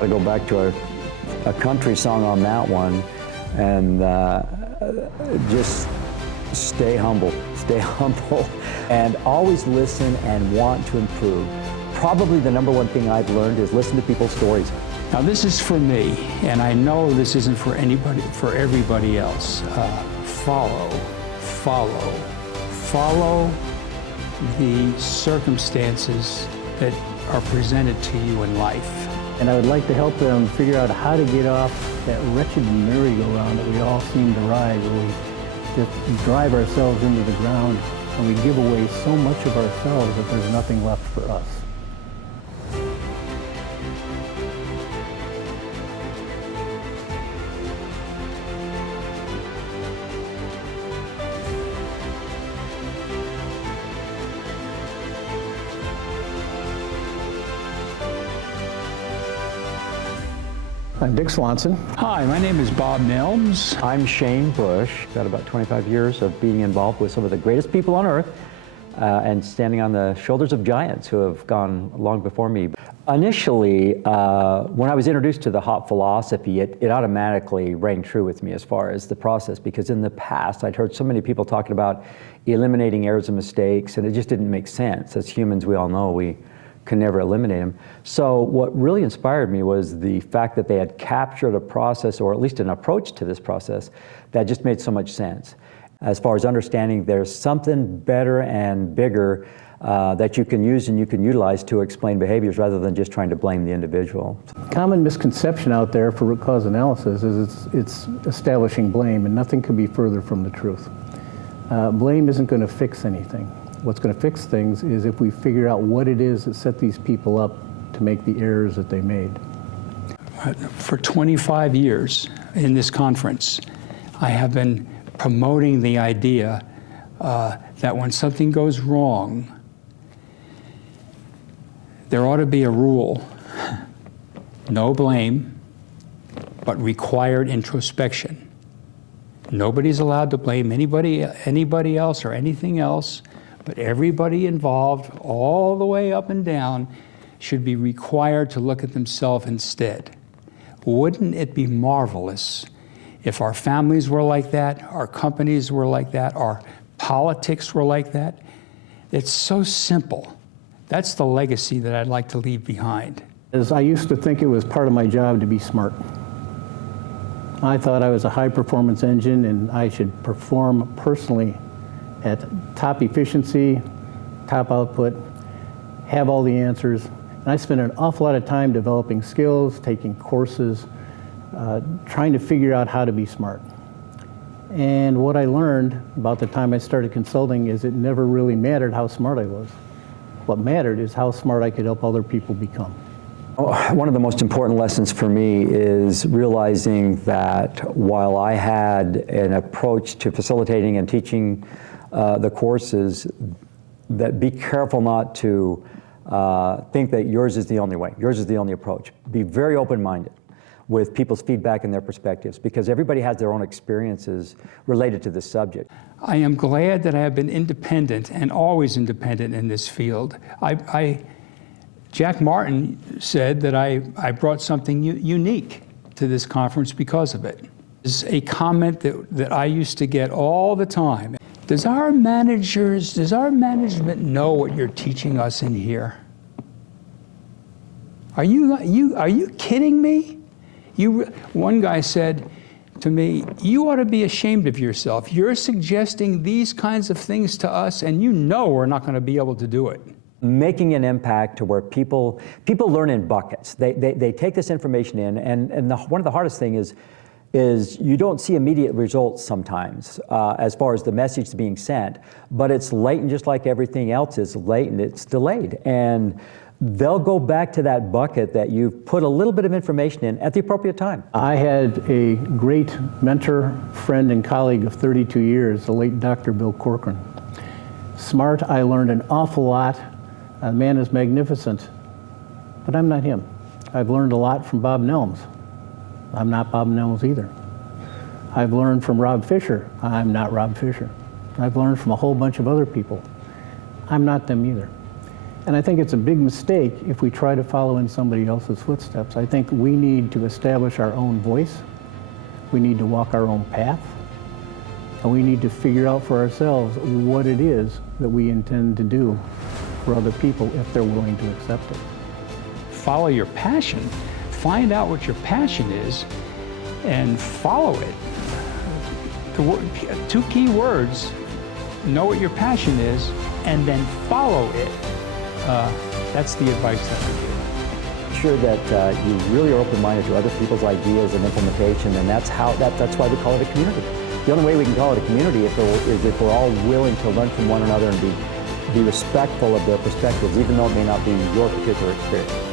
I go back to a country song on that one, and just stay humble, and always listen and want to improve. Probably the number one thing I've learned is listen to people's stories. Now this is for me, and I know this isn't for anybody, for everybody else. Follow the circumstances that are presented to you in life. And I would like to help them figure out how to get off that wretched merry-go-round that we all seem to ride, where we just drive ourselves into the ground and we give away so much of ourselves that there's nothing left for us. I'm Dick Swanson. Hi, my name is Bob Nelms. I'm Shane Bush. Got about 25 years of being involved with some of the greatest people on earth and standing on the shoulders of giants who have gone long before me. Initially, when I was introduced to the HOP philosophy, it automatically rang true with me as far as the process, because in the past I'd heard so many people talking about eliminating errors and mistakes, and it just didn't make sense. As humans, we all know we can never eliminate them. So what really inspired me was the fact that they had captured a process, or at least an approach to this process, that just made so much sense. As far as understanding there's something better and bigger that you can use and you can utilize to explain behaviors rather than just trying to blame the individual. Common misconception out there for root cause analysis is it's establishing blame, and nothing could be further from the truth. Blame isn't going to fix anything. What's going to fix things is if we figure out what it is that set these people up to make the errors that they made. For 25 years in this conference, I have been promoting the idea that when something goes wrong, there ought to be a rule: no blame, but required introspection. Nobody's allowed to blame anybody else or anything else, but everybody involved, all the way up and down, should be required to look at themselves instead. Wouldn't it be marvelous if our families were like that, our companies were like that, our politics were like that? It's so simple. That's the legacy that I'd like to leave behind. As I used to think it was part of my job to be smart. I thought I was a high-performance engine and I should perform personally at top efficiency, top output, have all the answers. And I spent an awful lot of time developing skills, taking courses, trying to figure out how to be smart. And what I learned about the time I started consulting is it never really mattered how smart I was. What mattered is how smart I could help other people become. One of the most important lessons for me is realizing that while I had an approach to facilitating and teaching the courses, that be careful not to think that yours is the only way, yours is the only approach. Be very open-minded with people's feedback and their perspectives, because everybody has their own experiences related to this subject. I am glad that I have been independent and always independent in this field. Jack Martin said that I brought something unique to this conference because of it. It's a comment that I used to get all the time. Does our management know what you're teaching us in here? Are you kidding me? One guy said to me, you ought to be ashamed of yourself. You're suggesting these kinds of things to us, and you know we're not going to be able to do it. Making an impact to where people learn in buckets. They take this information in, and one of the hardest things is you don't see immediate results sometimes as far as the message being sent, but it's latent, just like everything else is latent. It's delayed, and they'll go back to that bucket that you've put a little bit of information in at the appropriate time. I had a great mentor, friend, and colleague of 32 years, the late Dr. Bill Corcoran. Smart, I learned an awful lot. The man is magnificent, but I'm not him. I've learned a lot from Bob Nelms. I'm not Bob Nelms either. I've learned from Rob Fisher. I'm not Rob Fisher. I've learned from a whole bunch of other people. I'm not them either. And I think it's a big mistake if we try to follow in somebody else's footsteps. I think we need to establish our own voice. We need to walk our own path. And we need to figure out for ourselves what it is that we intend to do for other people if they're willing to accept it. Follow your passion. Find out what your passion is and follow it. Two key words: know what your passion is and then follow it. That's the advice that we give. Sure that you really are open-minded to other people's ideas and implementation, and that's why we call it a community. The only way we can call it a community is if we're all willing to learn from one another and be respectful of their perspectives, even though it may not be your particular experience.